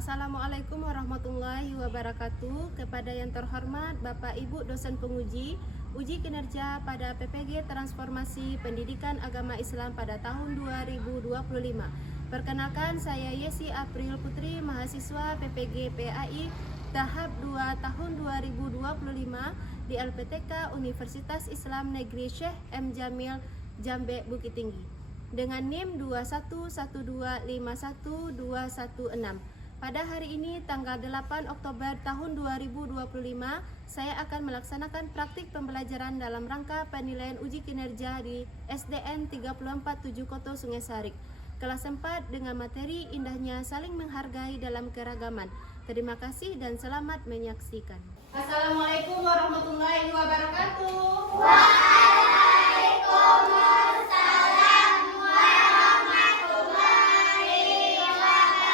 Assalamualaikum warahmatullahi wabarakatuh. Kepada yang terhormat Bapak Ibu dosen penguji uji kinerja pada PPG Transformasi Pendidikan Agama Islam pada tahun 2025. Perkenalkan, saya Yesi April Putri, mahasiswa PPG PAI tahap 2 tahun 2025 di LPTK Universitas Islam Negeri Syekh M. Jamil, Jambe, Bukit Tinggi dengan NIM 211251216. Pada hari ini tanggal 8 Oktober tahun 2025, saya akan melaksanakan praktik pembelajaran dalam rangka penilaian uji kinerja di SDN 347 Koto Sungai Sarik. Kelas 4 dengan materi indahnya saling menghargai dalam keragaman. Terima kasih dan selamat menyaksikan. Assalamualaikum warahmatullahi wabarakatuh. Waalaikumsalam warahmatullahi wabarakatuh.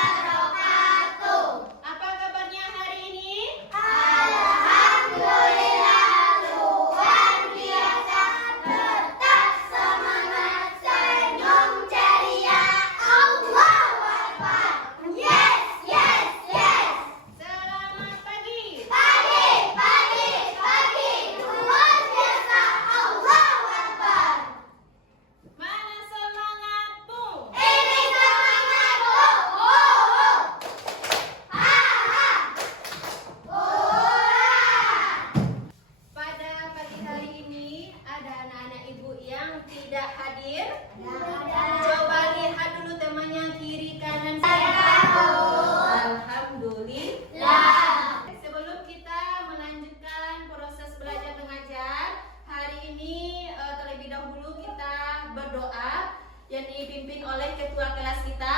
Apa kabarnya hari ini? Alhamdulillah luar biasa. Tetap semangat, senyum ceria. Allahu Akbar. Yes, yes, yes. Selamat pagi. Pagi, luar biasa. Allahu Akbar. Mana semangatmu? Ini semangatku. Pada pagi hari ini ada anak-anak ibu yang tidak hadir. Coba lihat dulu temannya kiri kanan saya. Alhamdulillah. Sebelum kita melanjutkan proses belajar mengajar, hari ini terlebih dahulu kita berdoa yang dipimpin oleh ketua kelas kita,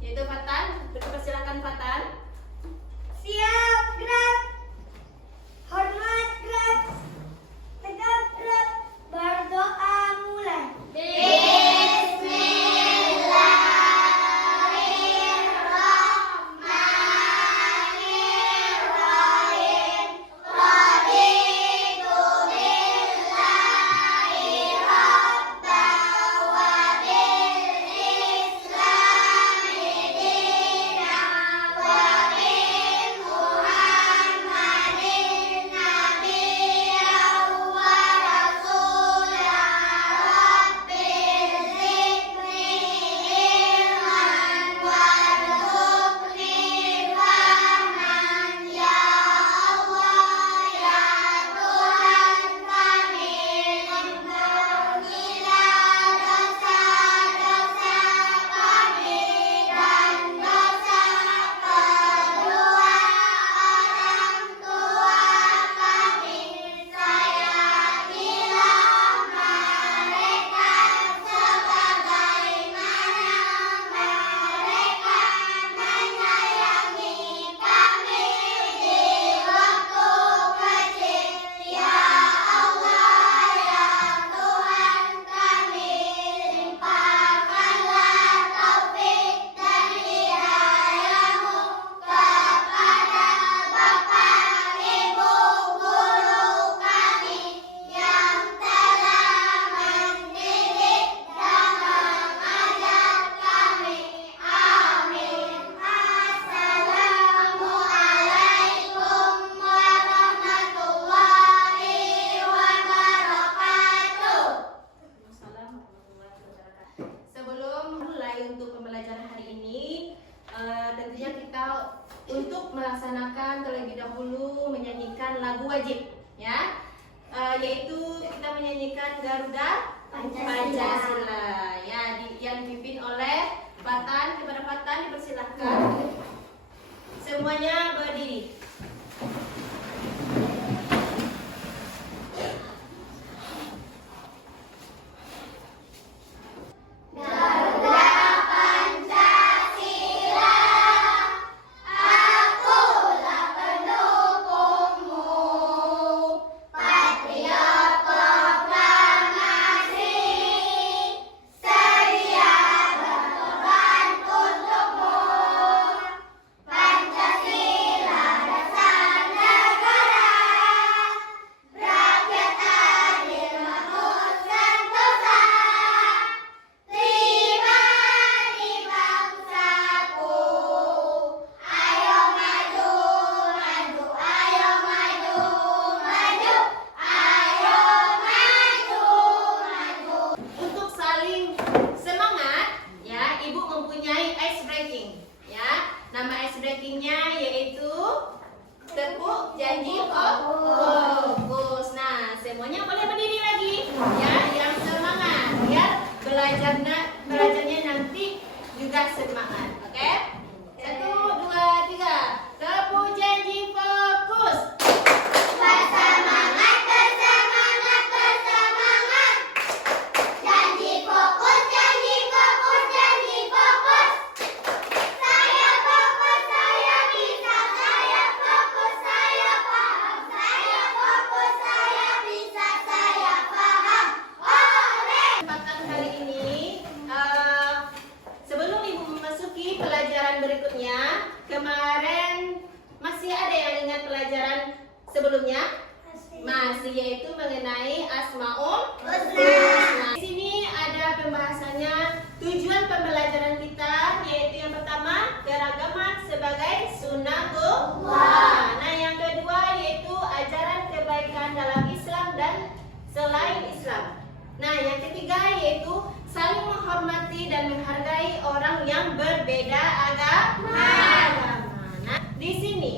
yaitu Fatan. Persilakan Fatan. Siap, gerak. Hormat, gerak. Tegap, gerak. Berdoa mulai. Bismillahirrahmanirrahim. Raditu billahi rabban wa bil islami dinan wa bi Muhammadin nabiyyan wa rasulan. Rabbil zidni ilman warzuqni fahman. Ya Allah, ya Tuhan kami, ampunilah dosa-dosa kami dan dosa kedua orang tua kami. Sayangilah mereka sebagaimana mereka menyayangi kami di waktu kecil. Ya Allah, ya Tuhan kami, limpahkanlah taufik dan hidayah-Mu kepada Bapak, Ibu, guru kami yang telah mendidik dan mengajar kami. Amin. Assalamualaikum warahmatullahi wabarakatuh. Sebelum mulai untuk pembelajaran hari ini, tentunya kita untuk melaksanakan terlebih dahulu menyanyikan lagu wajib, ya, yaitu kita menyanyikan Garuda Pancasila, ya, yang dipimpin oleh Fatan. Kepada Fatan dipersilahkan semuanya berdiri. Garuda Pancasila, akulah pendukungmu. Patriot proklamasi, sedia berkorban untukmu. backingnya yaitu tepuk janji fokus. Nah, semuanya boleh berdiri lagi ya, yang semangat biar belajarnya nanti juga semangat. Oke? 1, 2, 3. Tepuk janji fokus. Bersemangat, bersemangat, bersemangat. Janji fokus, janji fokus, janji fokus. Saya fokus, saya bisa, saya fokus, saya paham. Saya fokus, saya bisa, saya paham. Oleh! Kesempatan kali ini, sebelum Ibu memasuki pelajaran berikutnya, kemarin masih ada yang ingat pelajaran sebelumnya? Masih, yaitu mengenai Asmaul Husna. Di sini ada pembahasannya, tujuan pembelajaran kita yaitu yang pertama keragaman sebagai sunnatullah. Nah, yang kedua yaitu ajaran kebaikan dalam Islam dan selain Islam. Nah, yang ketiga yaitu saling menghormati dan menghargai orang yang berbeda agama. Nah, di sini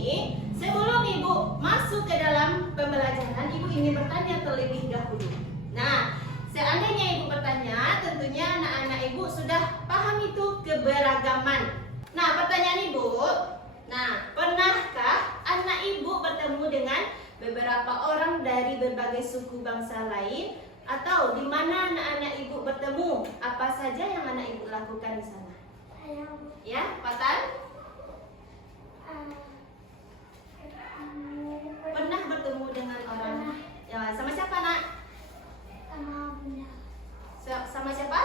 sebelum Ibu masuk ke dalam pembelajaran, Ibu ingin bertanya terlebih dahulu. Nah, seandainya Ibu bertanya, tentunya anak-anak Ibu sudah paham itu keberagaman. Nah, pertanyaan Ibu, pernahkah anak Ibu bertemu dengan beberapa orang dari berbagai suku bangsa lain? Atau di mana anak-anak Ibu bertemu? Apa saja yang anak Ibu lakukan di sana? Ya, Patan? Pernah bertemu dengan orang? Ya, sama siapa, Nak? Sama siapa?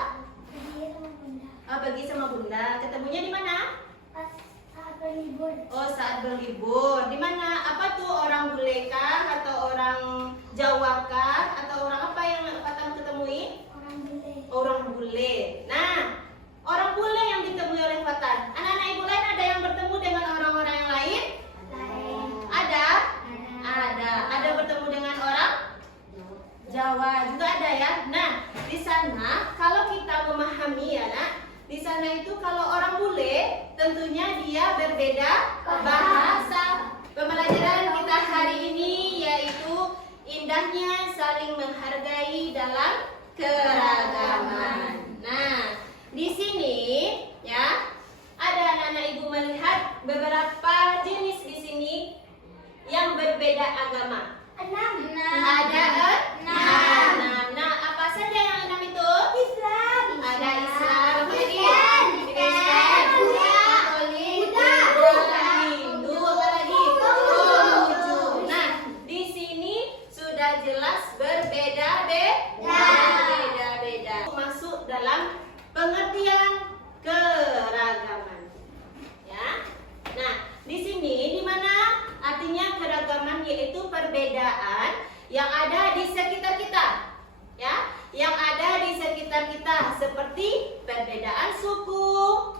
Pergi sama Bunda. Ketemunya di mana? Oh, saat berlibur. Di mana? Apa tuh, orang bule kah atau orang Jawa kah atau orang apa yang Patan ketemui? Orang bule. Nah, orang bule yang ditemui oleh Patan. Anak-anak Ibu lain ada yang bertemu dengan orang-orang yang lain? Ada? Ada bertemu dengan orang Jawa juga ada ya. Nah, di sana kalau kita memahami ya, Nak, di sana itu kalau orang bule tentunya dia berbeda bahasa. Pembelajaran kita hari ini yaitu indahnya saling menghargai dalam keragaman. Nah, di sini ya ada anak-anak Ibu melihat beberapa jenis di sini yang berbeda agama. Ada 6. Nah, apa saja yang 6 itu? Ada Islam, Kristen, Katolik, Hindu, apa lagi? Konghucu. Nah, di sini sudah jelas berbeda-beda. Masuk dalam pengertian keragaman. Ya. Nah, di sini di mana artinya keragaman yaitu perbedaan yang ada di sekitar kita. Ya, yang ada di sekitar kita seperti perbedaan suku,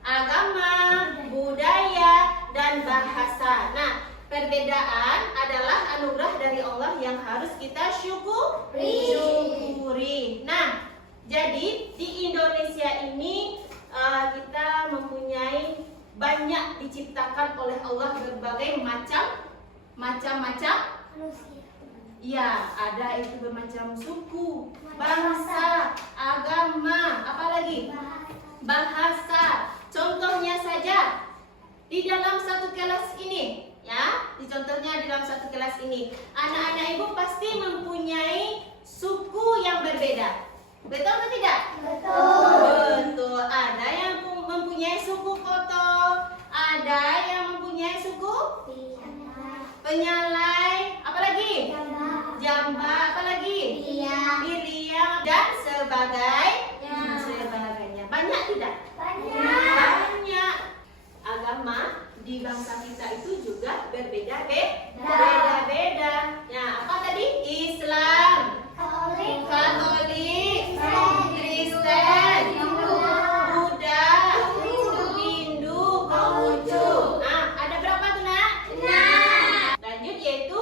agama, budaya, dan bahasa. Nah, perbedaan adalah anugerah dari Allah yang harus kita syukuri. Nah, jadi di Indonesia ini kita mempunyai banyak diciptakan oleh Allah berbagai macam ya, ada itu bermacam suku, bangsa, agama, apalagi bahasa. Contohnya saja di dalam satu kelas ini, ya, contohnya di dalam satu kelas ini, anak-anak Ibu pasti mempunyai suku yang berbeda. Betul atau tidak? Betul. Ada yang mempunyai suku Koto, ada yang mempunyai suku Penyalai, apalagi? Jamba, apalagi? Biliang dan sebagainya. Banyak tidak? Banyak. Agama di bangsa kita itu juga berbeda-beda. Ya, apa tadi? Islam, Katolik, Kristen, Buddha, Hindu, Konghucu. Nah, ada berapa tuh, Nak? 6. Lanjut yaitu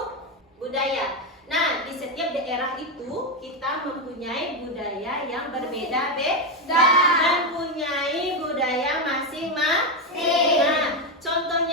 budaya. Nah, di setiap daerah itu kita mempunyai budaya yang berbeda-beda. Mempunyai budaya masing-masing. Nah, contohnya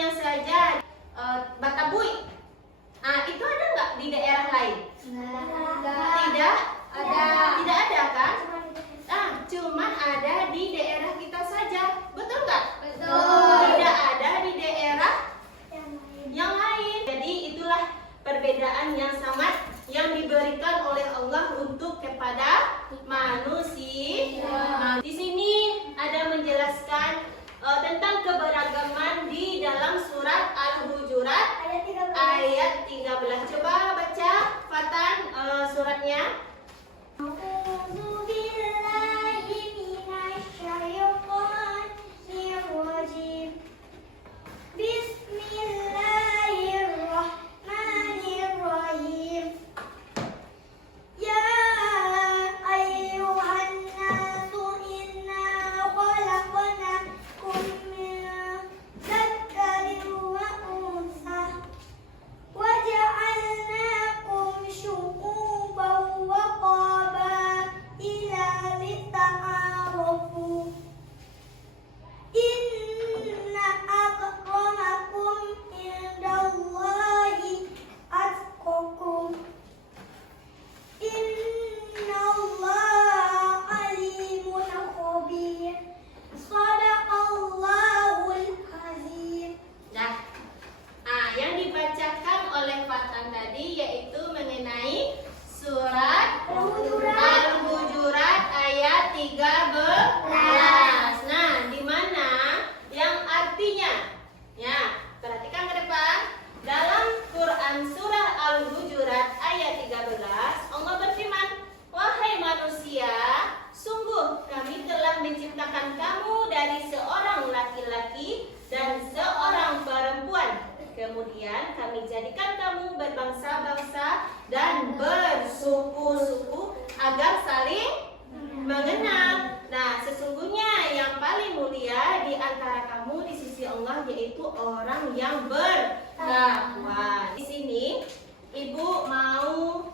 dan kami jadikan kamu berbangsa-bangsa dan bersuku-suku agar saling mengenal. Nah, sesungguhnya yang paling mulia di antara kamu di sisi Allah yaitu orang yang bertakwa. Di sini Ibu mau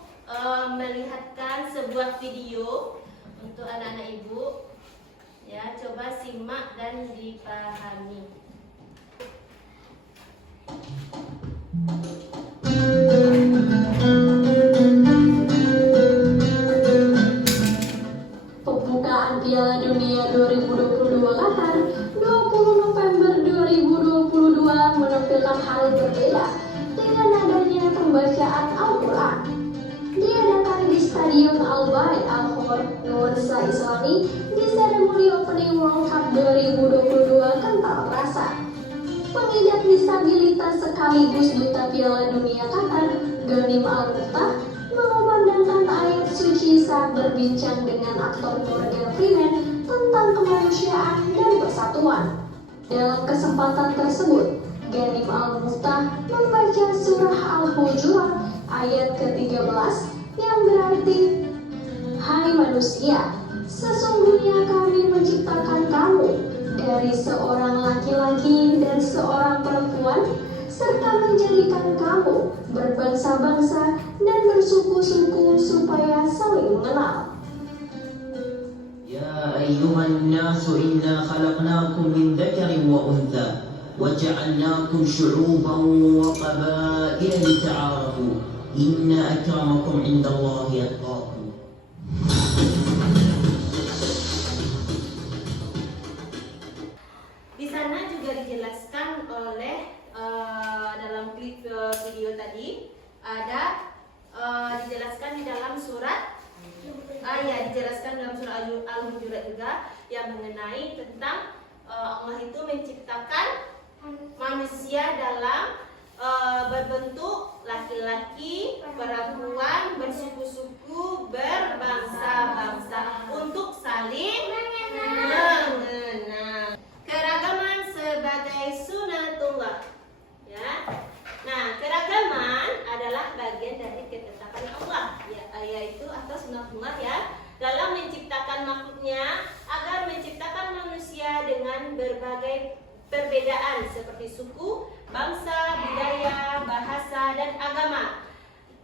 melihatkan sebuah video untuk anak-anak Ibu. Ya, coba simak dan dipahami. Pembukaan Piala Dunia 2022 Qatar 20 November 2022 menampilkan hal berbeda dengan adanya pembacaan Al-Quran. Diadakan di Stadion Al-Bayt Al-Khor, Nuansa Islami di seremoni opening World Cup 2022 kental terasa. Pengidap disabilitas sekaligus duta Piala Dunia Qatar, Ghanim Al-Muftah, mengumandangkan ayat suci saat berbincang dengan aktor Morgan Freeman tentang kemanusiaan dan persatuan. Dalam kesempatan tersebut, Ghanim Al-Muftah membaca surah Al-Hujurat ayat ke-13 yang berarti, "Hai manusia, sesungguhnya kami menciptakan kamu dari seorang laki-laki dan seorang perempuan, serta menjadikan kamu berbangsa-bangsa dan bersuku-suku supaya saling mengenal." يا أيها الناس إنا خلقناكم من ذكر وأنثى وجعلناكم شعوبا وقبائل لتعارفوا إن أكرمكم عند الله أتقاكم. Di sana juga dijelaskan oleh dalam klip video tadi ada dijelaskan di dalam surat dijelaskan dalam surah Al-Hujurat juga yang mengenai tentang Allah itu menciptakan manusia dalam berbentuk laki-laki, perempuan, bersuku-suku, berbangsa-bangsa untuk saling mengenal. Keragaman sebagai sunatullah. Ya. Nah, keragaman adalah bagian dari ketetapan Allah, yaitu atau sunatullah ya, dalam menciptakan makhluknya agar menciptakan manusia dengan berbagai perbedaan seperti suku, bangsa, budaya, bahasa, dan agama.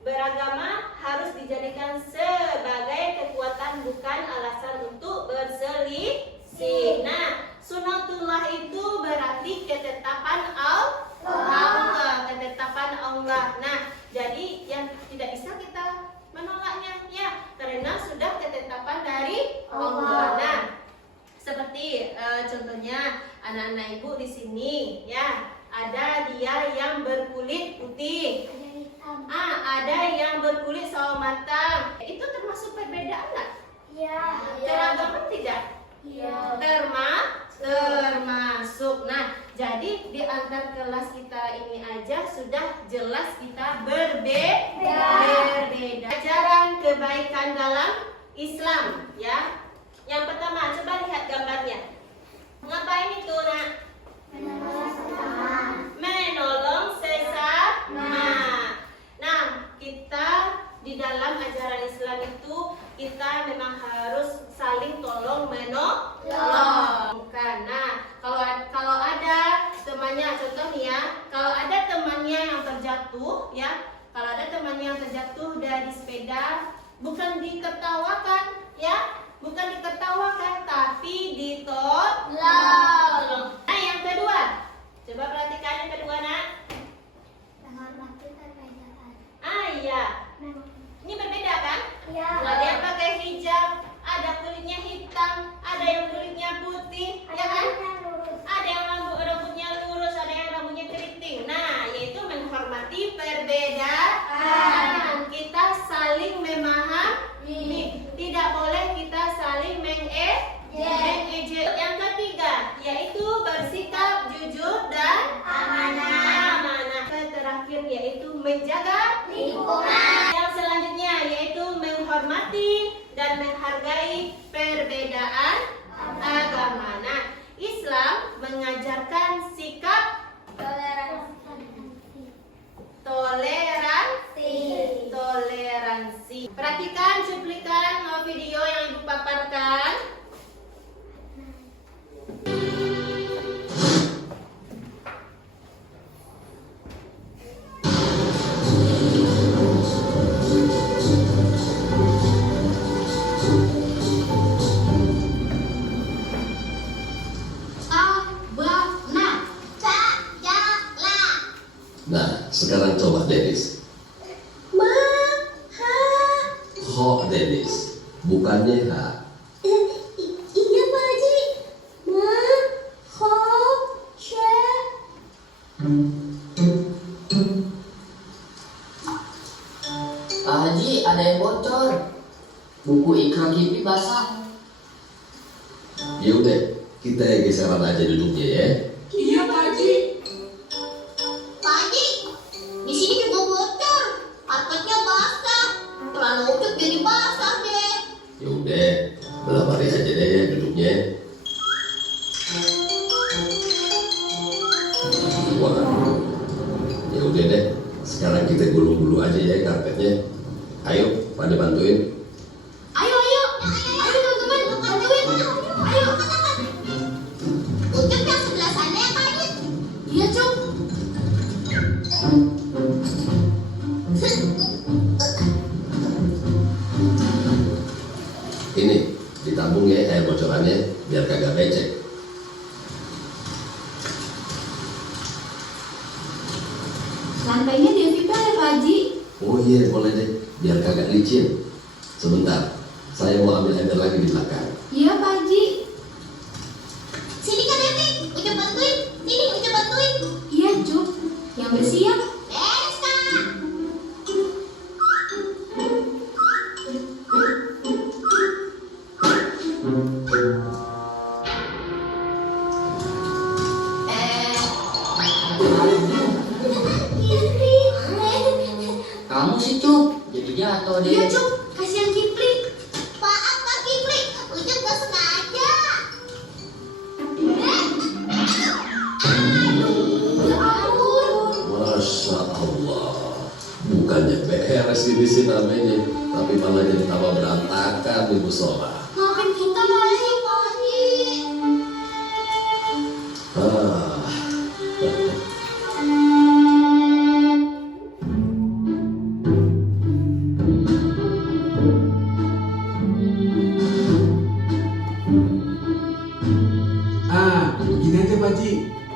Beragama harus dijadikan sebagai kekuatan, bukan alasan untuk berselisih. Nah, sunatullah itu berarti ketetapan Allah, ketetapan Allah. Nah, jadi yang tidak bisa kita menolaknya ya, karena sudah ketetapan dari Allah. Nah, seperti contohnya anak-anak Ibu di sini ya, ada dia yang berkulit putih, ada yang berkulit sawo matang. Itu termasuk perbedaan nggak? Iya. Keragaman tidak? Iya. Termasuk. Nah, jadi di antar kelas kita ini aja sudah jelas kita berbeda. Ajaran kebaikan dalam Islam ya. Yang pertama, coba lihat gambarnya. Ngapain itu, Nak? Menolong sesama. Nah, kita di dalam ajaran Islam itu kita memang harus saling tolong menolong. Karena kalau ada temannya, contoh nih ya, kalau ada temannya yang terjatuh ya, kalau ada temannya yang terjatuh dari sepeda, bukan ditertawakan ya, bukan ditertawakan, tapi ditolong. Nah, yang kedua, coba perhatikan yang kedua, Nak. Iya. Ini berbeda kan? Iya. Ada yang pakai hijab, ada kulitnya hitam, ada yang kulitnya putih, ya kan? Ada yang rambutnya lurus, ada yang rambutnya keriting. Nah, yaitu menghormati perbedaan. Kita saling memahami. Tidak boleh kita saling mengejek. Yang ketiga, yaitu bersikap jujur dan amanah. Nah, sekarang coba Dennis. Ma, ha. Ho Dennis, bukannya ha. Iya Pak Haji. Ma, ho, she. Pak Haji, ada yang bocor. Buku Ikra Kipi basah. Ya udah, kita geseran aja duduknya ya. Iya Pak Haji. Pak Haji, di sini juga bocor. Karpetnya basah. Celana Ucup jadi basah deh. Ya udah, belah baris aja deh ya duduknya. Wah, ya udah deh. Sekarang kita gulung dulu aja ya karpetnya. Ayo, pada bantuin. Ayo teman-teman, bantuin. Ayo. Ucup yang sebelah sana ya Pak Haji. Iya Cup. Ini ditabung ya air bocorannya biar kagak becek. Lantainya dievita ya Pak Haji. Oh iya boleh deh, biar kagak licin. Sebentar, saya mau ambil ember lagi di belakang. Iya Pak Haji. Sini Kak Devi, Ucup bantuin. Sini Ucup bantuin. Iya Cup. Yang bersih ya. Beres Kak. Kamu sih Cup, jadi jatuh deh. Iya Cup. Kasihan Kipri. Maaf Kak Kipri, Ucup gak sengaja. Ya ampun. Masya Allah, bukannya beres ini sih namanya, tapi malah jadi tambah berantakan di musola. Maafin kita Pak Haji. Pak Haji. Ah. Gini aja Pak Haji,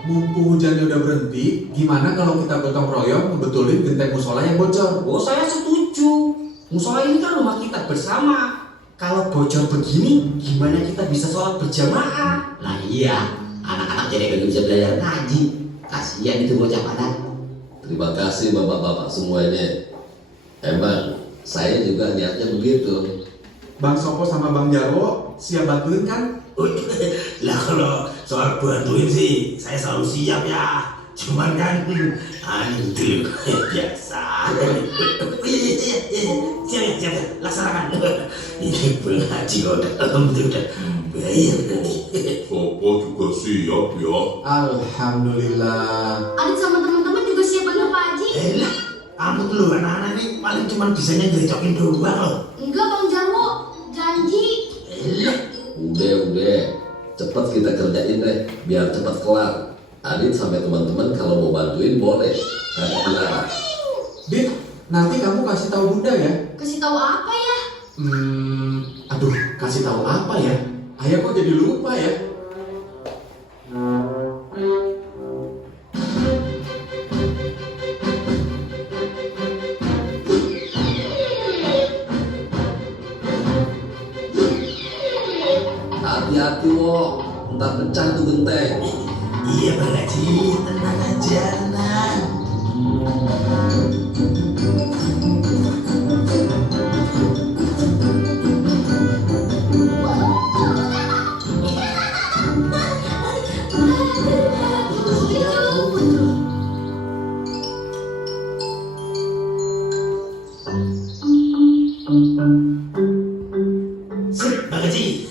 mumpung hujannya udah berhenti, gimana kalau kita gotong royong ngebetulin genteng musola yang bocor? Oh, saya setuju. Musola ini kan rumah kita bersama. Kalau bocor begini, gimana kita bisa sholat berjamaah? Nah iya, anak-anak jadi kagak bisa belajar ngaji. Kasihan itu bocah pada. Terima kasih bapak-bapak semuanya. Emang saya juga niatnya begitu. Bang Sopo sama Bang Jarwo siap bantuin kan? Lah kalau soal bantuin sih saya selalu siap ya. Cuman kan itu biasa. Siap, laksanakan. Ini pengaji kok udah bayar nanti. Sopo juga siap ya. Alhamdulillah. Adit sama teman-teman juga siap bener Pak Haji. Lah, ampun lu anak-anak ini paling cuma bisanya ngerecokin doang loh. Enggak Bang Jarwo, janji. Lah, Udah, cepet kita kerjain deh, biar cepet kelar. Adit sampai teman-teman kalau mau bantuin boleh, kagak dilarang. Dit, nanti kamu kasih tahu Bunda ya? Kasih tahu apa ya? Aduh, kasih tahu apa ya? Ayah kok jadi lupa ya? Hati-hati wo, ntar pecah tuh genteng. iya Bang Haji, tenang aja, tenang. Sip, Bang Haji,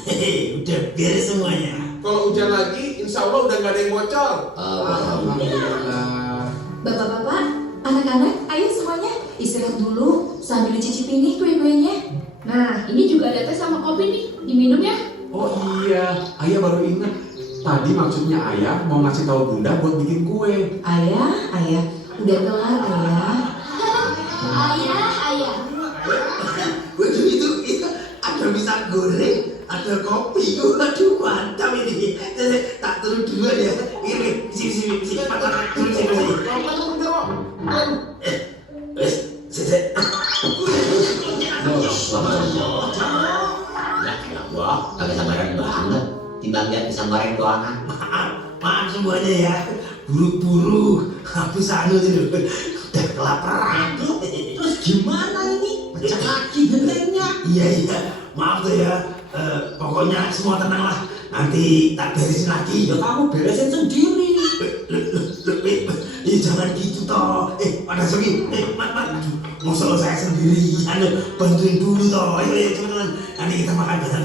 udah beres semuanya. Kalau hujan lagi, insya Allah udah nggak ada yang bocor. Alhamdulillah. Bapak-bapak, anak-anak, ayo semuanya istirahat dulu sambil dicicipi nih kue-kuenya. Nah, ini juga ada teh sama kopi nih, diminum ya. Oh iya, Ayah baru ingat. Tadi maksudnya Ayah mau ngasih tahu Bunda buat bikin kue. Ayah, udah kelar Ayah. Ayah. Waduh itu ada pisang goreng, ada kopi. Waduh mantap ini. Tak turun duluan ya. Ini sini. Turun sini. Kamu kan Saya. Ya, Bob, agak sabaran banget. Tiba lihat kesabaran doangan. Maaf semuanya ya. Buru-buru. Habis anu sih. Udah kelaparan. Terus gimana ini? Pecah lagi gentengnya. Iya. Maaf tuh ya. Pokoknya semua tenang lah. Nanti tak beresin lagi. Ya kamu beresin sendiri. Jangan gitu toh. Pada Sogi. Mat. Musuh saya sendiri. Bantuin dulu toh. Ayo teman-teman. Nanti kita makan bareng.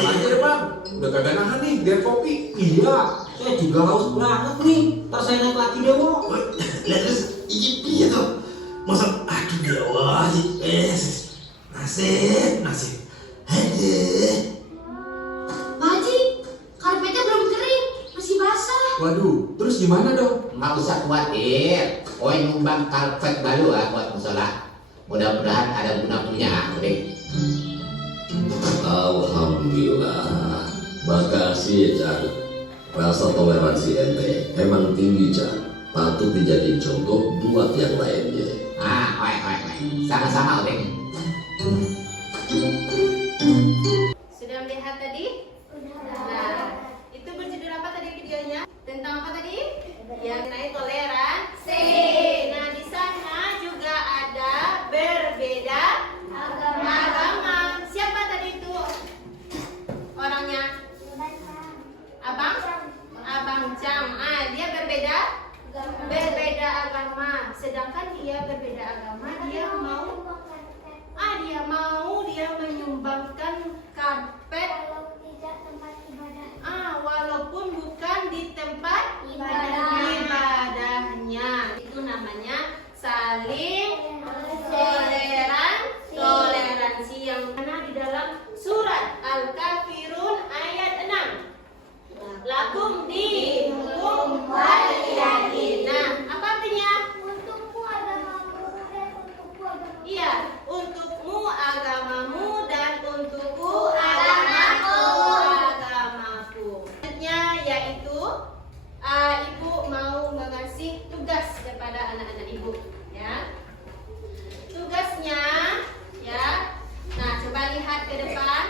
Lanjut bang, udah kagak nahan nih biar kopi. Iya, saya juga haus banget nih. Ntar saya naik lagi deh, Wo. Lihat terus. Iya toh. Masa aduh ya Allah. Nasib. Aduh. Pak Haji, karpetnya belum kering, masih basah. Waduh, terus gimana dong? Nggak usah khawatir. Oi nyumbang karpet baru buat musola. Mudah-mudahan ada guna-gunanya, Dek. Alhamdulillah. Makasih ya Cak. Rasa toleransi ente emang tinggi Cak. Patut dijadiin contoh buat yang lainnya. Oi. Sama-sama, Dek. Sudah melihat tadi? Nah, itu berjudul apa tadi videonya? Tentang apa tadi? Yang naik toleransi. Nah, di sana juga ada berbeda agama. Siapa tadi itu orangnya? Abang Cam. Dia berbeda agama. Sedangkan dia berbeda agama, dia menyumbangkan karpet walaupun bukan di tempat ibadahnya. Itu namanya saling toleransi yang mana di dalam surat Al-Kafirun ayat 6. Lakum dinukum waliyadin. Apa artinya? Untukmu agamamu dan untukku agamaku. Iya, untukmu agamamu dan untukku agamaku. Selanjutnya yaitu ibu mau mengasih tugas kepada anak-anak ibu, ya. Tugasnya, ya. Nah, coba lihat ke depan.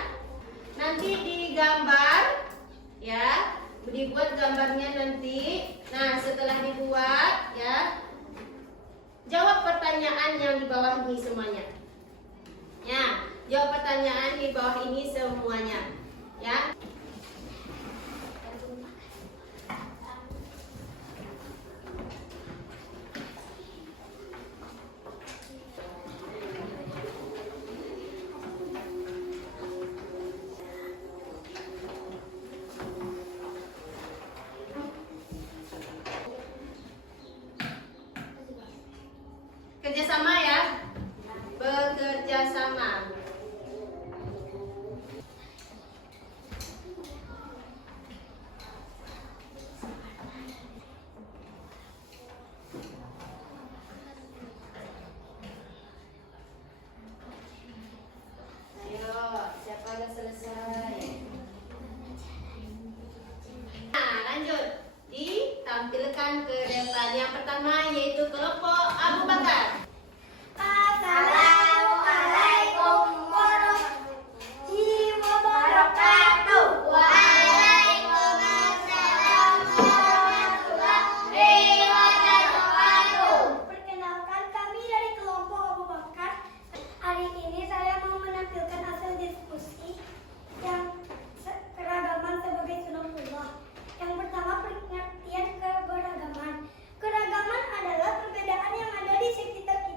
Nanti digambar, ya. Dibuat gambarnya nanti. Nah, setelah dibuat, ya. Jawab pertanyaan yang di bawah ini semuanya. Ya, jawab pertanyaan di bawah ini semuanya. Ya. Kerjasama ya. Bekerja sama. Ayo, siapa udah selesai? Nah, lanjut. Ditampilkan ke depan. Yang pertama yaitu kelompok Abu Bakar. Assalamualaikum warahmatullahi wabarakatuh. Waalaikumsalam warahmatullahi wabarakatuh. Perkenalkan, kami dari kelompok Abu Bakar. Hari ini saya mau menampilkan hasil diskusi yang keragaman sebagai sunatullah. Yang pertama, pengertian keberagaman. Keragaman adalah perbedaan yang ada di sekitar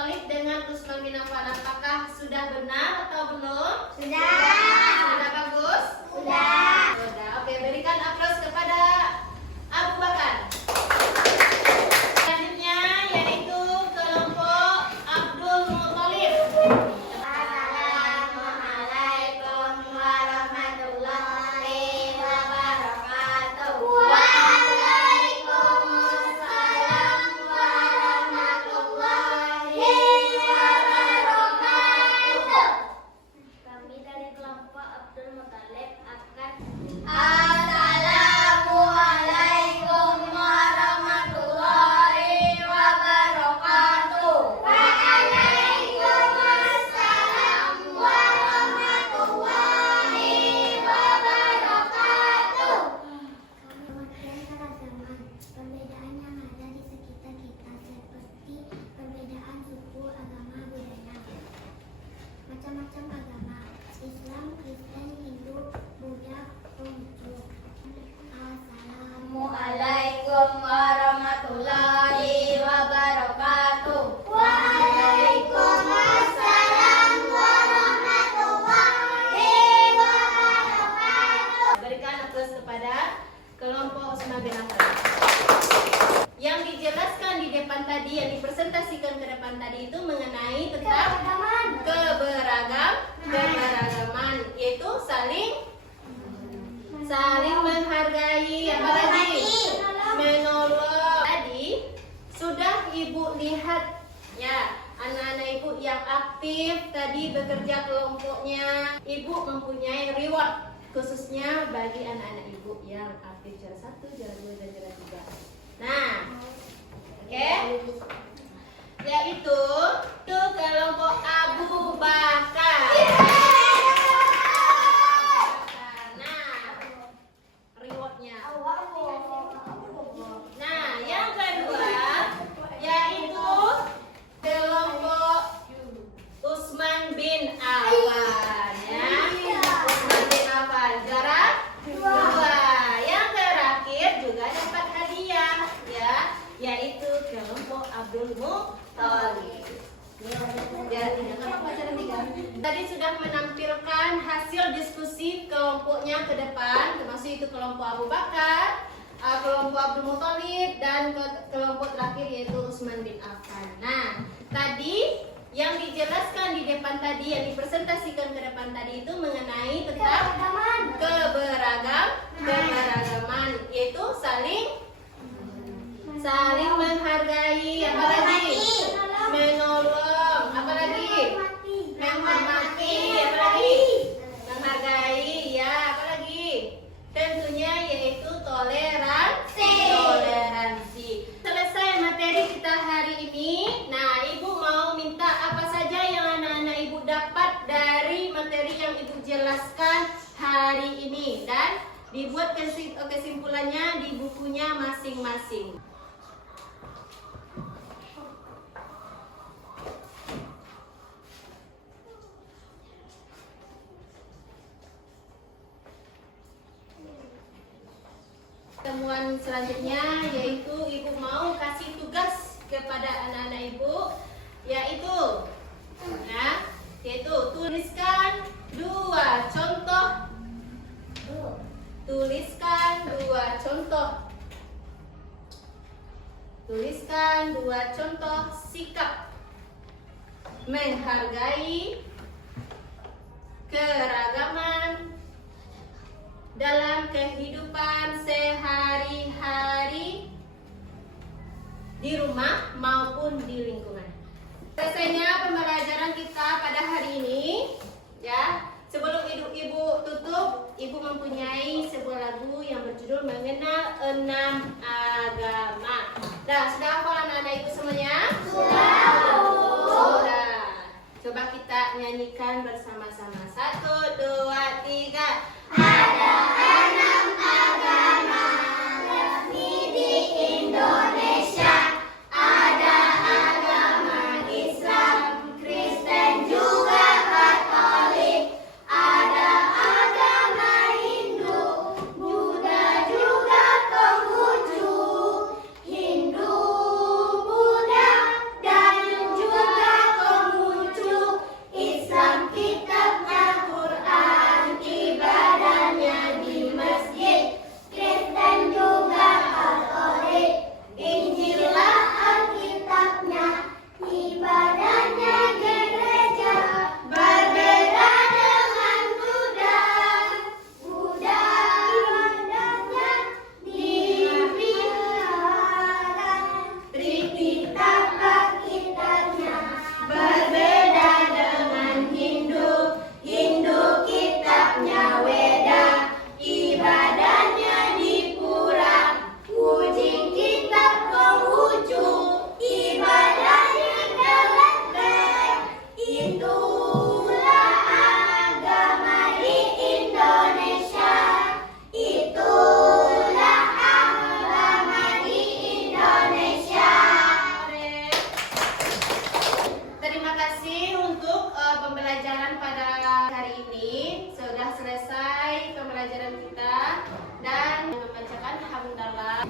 Muthalib dengan Utsman bin Affan. Apakah sudah benar atau belum? Sudah. Sudah bagus? Sudah. Sudah. Oke, berikan aplaus kepada Abu Bakar. Selanjutnya yaitu kelompok Abdul Muthalib. Assalamualaikum warahmatullahi wabarakatuh. Waalaikumsalam warahmatullahi wabarakatuh. Kami dari kelompok Abdul Muthalib akan Assalamualaikum warahmatullahi wabarakatuh. Waalaikumsalam warahmatullahi wabarakatuh. Kemudian keragaman, perbedaan yang ada di sekitar kita seperti perbedaan suku, agama, budaya. Macam-macam agama, Islam, Kristen, Hindu, Buddha, Konghucu. Assalamualaikum warahmatullahi wabarakatuh. Waalaikumsalam warahmatullahi wabarakatuh. Berikan aplaus kepada kelompok Utsman bin Affan. Yang dijelaskan di depan tadi, yang dipresentasikan ke depan tadi itu mengenai tentang keberagaman, yaitu saling menghargai, apalagi menolong. Tadi sudah Ibu lihat ya, anak-anak Ibu yang aktif tadi bekerja kelompoknya. Ibu mempunyai reward khususnya bagi anak-anak Ibu yang aktif juara 1, juara 2, dan juara 3. Nah, oke, yaitu kelompok Abu Bakar. Nah, rewardnya. Nah, yang kedua yaitu kelompok Utsman bin Affan. Ya, Utsman bin Affan juara 2. Yang terakhir juga dapat hadiah, ya, yaitu kelompok Abdul Muthalib. Tadi sudah menampilkan hasil diskusi kelompoknya ke depan, termasuk itu kelompok Abu Bakar, kelompok Abdul Muthalib, dan kelompok terakhir yaitu Utsman bin Affan. Nah, tadi yang dijelaskan di depan tadi, yang dipresentasikan ke depan tadi itu mengenai tentang keberagaman, yaitu saling menghargai, apalagi menolong, apalagi menghormati, apalagi menghargai, ya, apalagi tentunya yaitu toleransi. Selesai materi kita hari ini. Nah, Ibu mau minta apa saja yang anak-anak Ibu dapat dari materi yang Ibu jelaskan hari ini, dan dibuat kesimpulannya di bukunya masing-masing. Temuan selanjutnya yaitu Ibu mau kasih tugas kepada anak-anak Ibu, yaitu tuliskan dua contoh sikap menghargai keragaman dalam kehidupan sehari-hari di rumah maupun di lingkungan. Selesainya pembelajaran kita pada hari ini, ya. Sebelum Ibu tutup, Ibu mempunyai sebuah lagu yang berjudul Mengenal 6 Agama. Nah, sudah hafal anak-anak Ibu semuanya? Sudah. Coba kita nyanyikan bersama-sama. 1, 2, 3. Ada 6 agama resmi di Indonesia. Ada agama Islam, Kristen, juga Katolik. Ada agama Hindu, Buddha, juga Konghucu. Hindu, Buddha, pelajaran kita dan membacakan hamdalah.